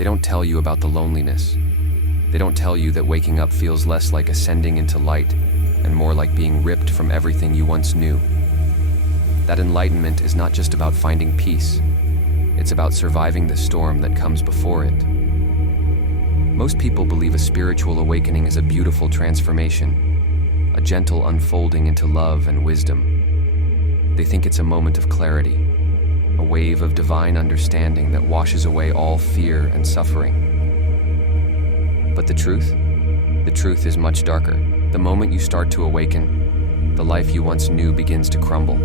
They don't tell you about the loneliness. They don't tell you that waking up feels less like ascending into light and more like being ripped from everything you once knew. That enlightenment is not just about finding peace. It's about surviving the storm that comes before it. Most people believe a spiritual awakening is a beautiful transformation, a gentle unfolding into love and wisdom. They think it's a moment of clarity, a wave of divine understanding that washes away all fear and suffering. But the truth? The truth is much darker. The moment you start to awaken, the life you once knew begins to crumble.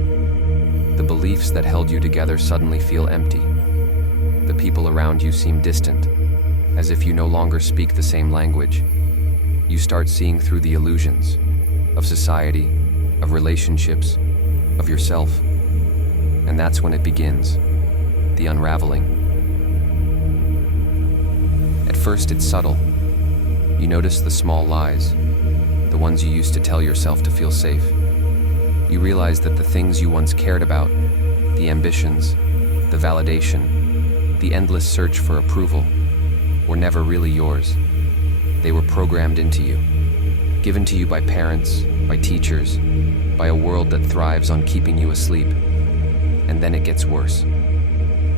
The beliefs that held you together suddenly feel empty. The people around you seem distant, as if you no longer speak the same language. You start seeing through the illusions of society, of relationships, of yourself. And that's when it begins, the unraveling. At first it's subtle. You notice the small lies, the ones you used to tell yourself to feel safe. You realize that the things you once cared about, the ambitions, the validation, the endless search for approval, were never really yours. They were programmed into you, given to you by parents, by teachers, by a world that thrives on keeping you asleep. And then it gets worse.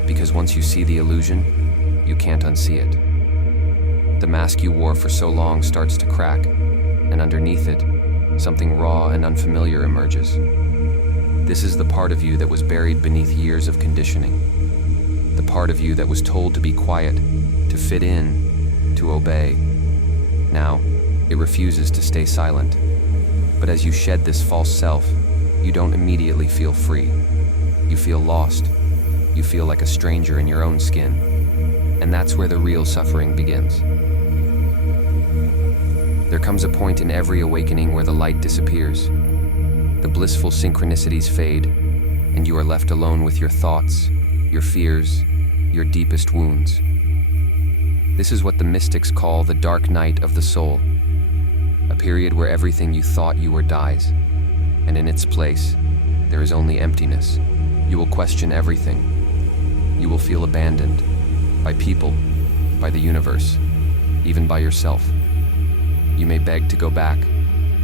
Because once you see the illusion, you can't unsee it. The mask you wore for so long starts to crack, and underneath it, something raw and unfamiliar emerges. This is the part of you that was buried beneath years of conditioning. The part of you that was told to be quiet, to fit in, to obey. Now, it refuses to stay silent. But as you shed this false self, you don't immediately feel free. You feel lost. You feel like a stranger in your own skin. And that's where the real suffering begins. There comes a point in every awakening where the light disappears. The blissful synchronicities fade, and you are left alone with your thoughts, your fears, your deepest wounds. This is what the mystics call the dark night of the soul, a period where everything you thought you were dies, and in its place, there is only emptiness. You will question everything. You will feel abandoned by people, by the universe, even by yourself. You may beg to go back,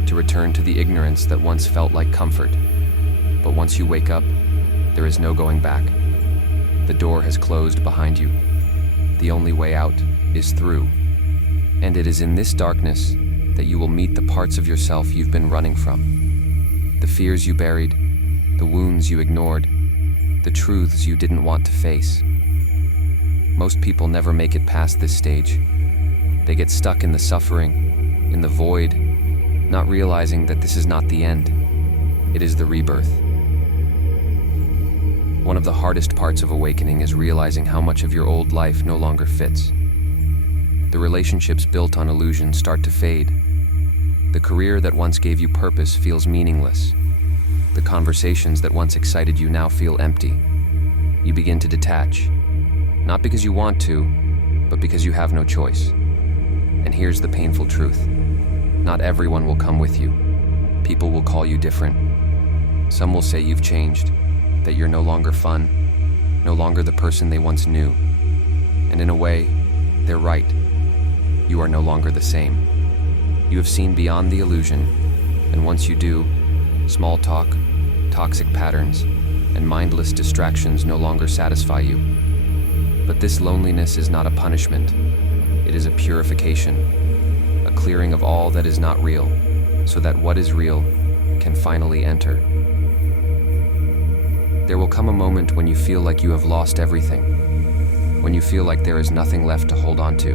to return to the ignorance that once felt like comfort. But once you wake up, there is no going back. The door has closed behind you. The only way out is through. And it is in this darkness that you will meet the parts of yourself you've been running from. The fears you buried, the wounds you ignored, the truths you didn't want to face. Most people never make it past this stage. They get stuck in the suffering, in the void, not realizing that this is not the end. It is the rebirth. One of the hardest parts of awakening is realizing how much of your old life no longer fits. The relationships built on illusion start to fade. The career that once gave you purpose feels meaningless. The conversations that once excited you now feel empty. You begin to detach, not because you want to, but because you have no choice. And here's the painful truth. Not everyone will come with you. People will call you different. Some will say you've changed, that you're no longer fun, no longer the person they once knew. And in a way, they're right. You are no longer the same. You have seen beyond the illusion, and once you do, small talk, toxic patterns, and mindless distractions no longer satisfy you. But this loneliness is not a punishment. It is a purification, a clearing of all that is not real, so that what is real can finally enter. There will come a moment when you feel like you have lost everything, when you feel like there is nothing left to hold on to,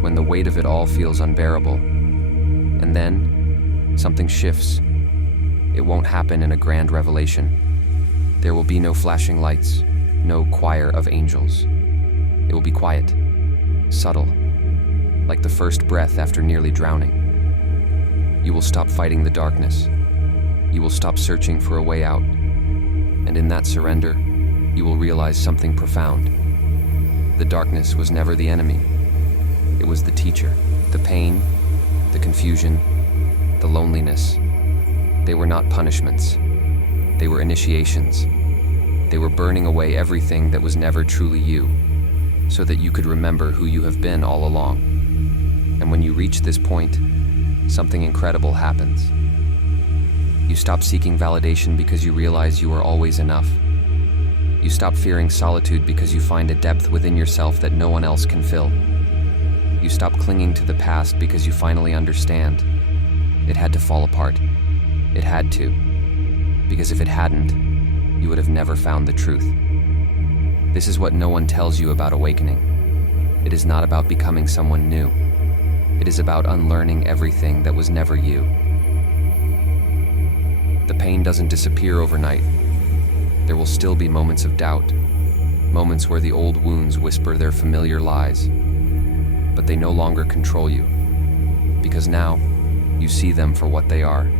when the weight of it all feels unbearable. And then, something shifts. It won't happen in a grand revelation. There will be no flashing lights, no choir of angels. It will be quiet, subtle, like the first breath after nearly drowning. You will stop fighting the darkness. You will stop searching for a way out. And in that surrender, you will realize something profound. The darkness was never the enemy. It was the teacher. The pain, the confusion, the loneliness. They were not punishments. They were initiations. They were burning away everything that was never truly you. so that you could remember who you have been all along. And when you reach this point, something incredible happens. You stop seeking validation because you realize you are always enough. You stop fearing solitude because you find a depth within yourself that no one else can fill. You stop clinging to the past because you finally understand. It had to fall apart. It had to. Because if it hadn't, you would have never found the truth. This is what no one tells you about awakening. It is not about becoming someone new. It is about unlearning everything that was never you. The pain doesn't disappear overnight. There will still be moments of doubt, moments where the old wounds whisper their familiar lies, but they no longer control you, because now you see them for what they are,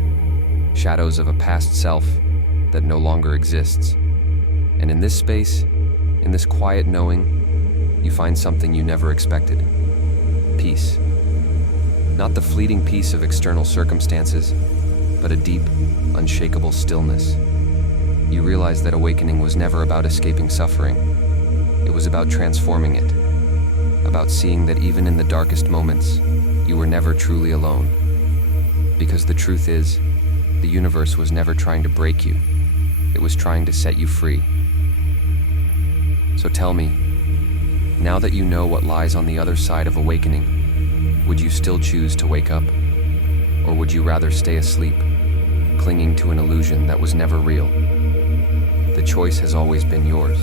shadows of a past self that no longer exists. And in this space, in this quiet knowing, you find something you never expected: peace. Not the fleeting peace of external circumstances, but a deep, unshakable stillness. You realize that awakening was never about escaping suffering. It was about transforming it, about seeing that even in the darkest moments, you were never truly alone. Because the truth is, the universe was never trying to break you. It was trying to set you free. So tell me, now that you know what lies on the other side of awakening, would you still choose to wake up? Or would you rather stay asleep, clinging to an illusion that was never real? The choice has always been yours.